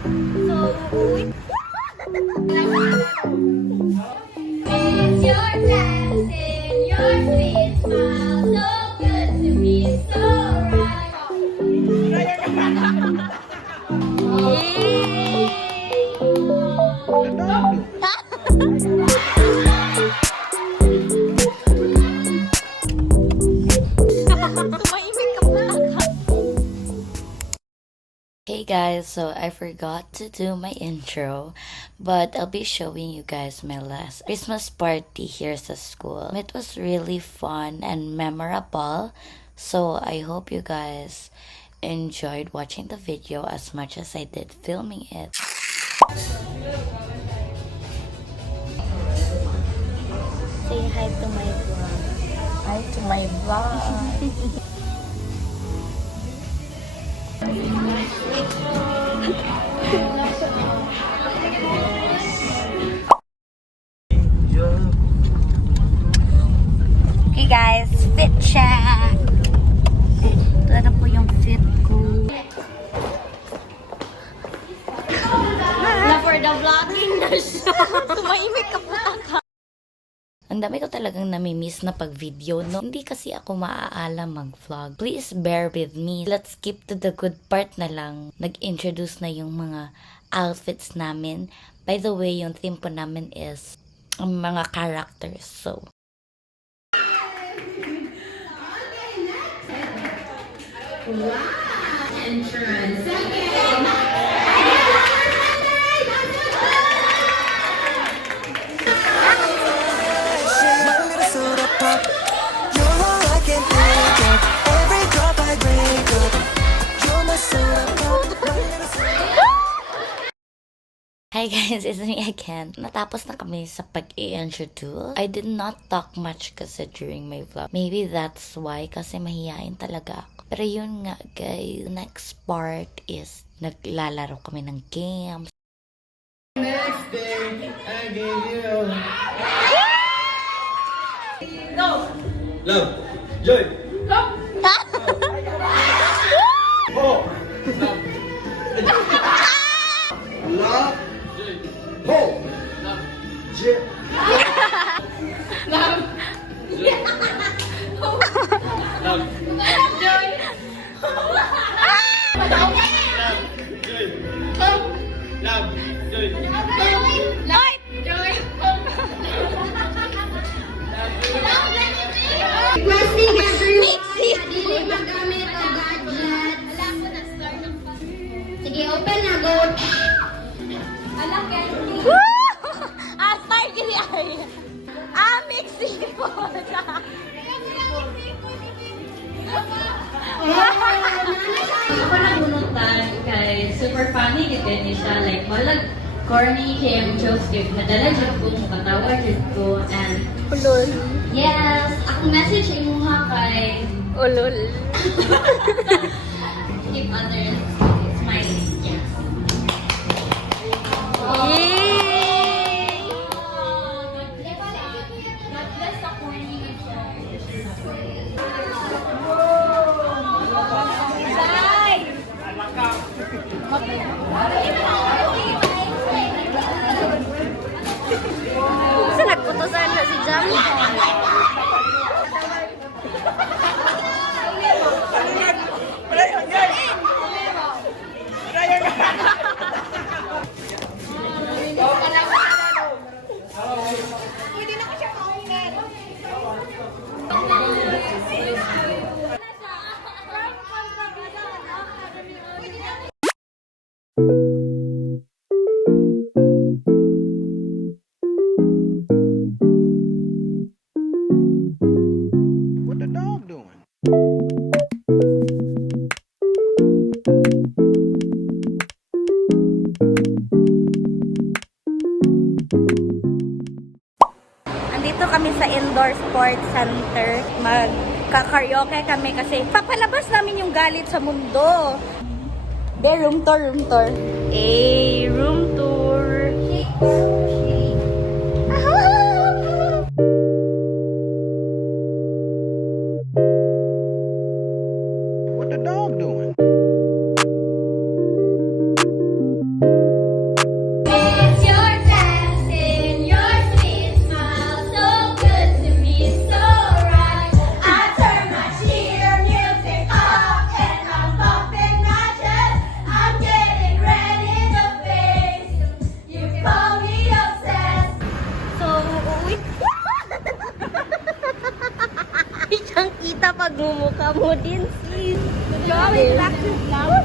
So, it's your blessing, your sweet smile, so good to me, so right. Tumahimik ka pala ka. Hey guys, so I forgot to do my intro, but I'll be showing you guys my last Christmas party here at school. It was really fun and memorable, so I hope you guys enjoyed watching the video as much as I did filming it. Say hi to my vlog. Hi to my vlog. Okay guys, fit check. Ito na po yung fit ko. Na for the vlogging na siya. Tumahimik ka pa ka. Ang dami ko talagang namimiss na pag-video, no? Hindi kasi ako maaalam mag-vlog. Please bear with me. Let's skip to the good part na lang. Nag-introduce na yung mga outfits namin. By the way, yung theme po namin is ang mga characters. So, Entrance. hi guys, it's me again. Natapos na kami sa pag-i-introduce. I did not talk much kasi during my vlog. Maybe that's why, kasi mahihain talaga ako. Pero yun nga guys, next part is naglalaro kami ng games. Next day, I gave you. Go! Love, joy, Go! ho. Love, ho. Joy. Love! Love, Joy! love, joy. Light! Joy! Requesting everyone Mixie! na dili magamit ang gadgets. Sige, open na, go. Alam ka, start gini ay. Mixing po. Ako nabunutan kay super funny gito niya siya, like malag corny kay ang jokes kay nadala jud ko mukatawa jud ko and Ulol. yes, akong message imuha kay Ulol. keep others smiling. Yes. Yay! Saan nagputusan na si Jamie? What the dog doing? Andito kami sa Indoor Sports Center. Magka-karaoke kami kasi papalabas namin yung galit sa mundo. Room tour, room tour. Room tour. What the dog doing? pagmumukha mo din, sis. Going back to vlog.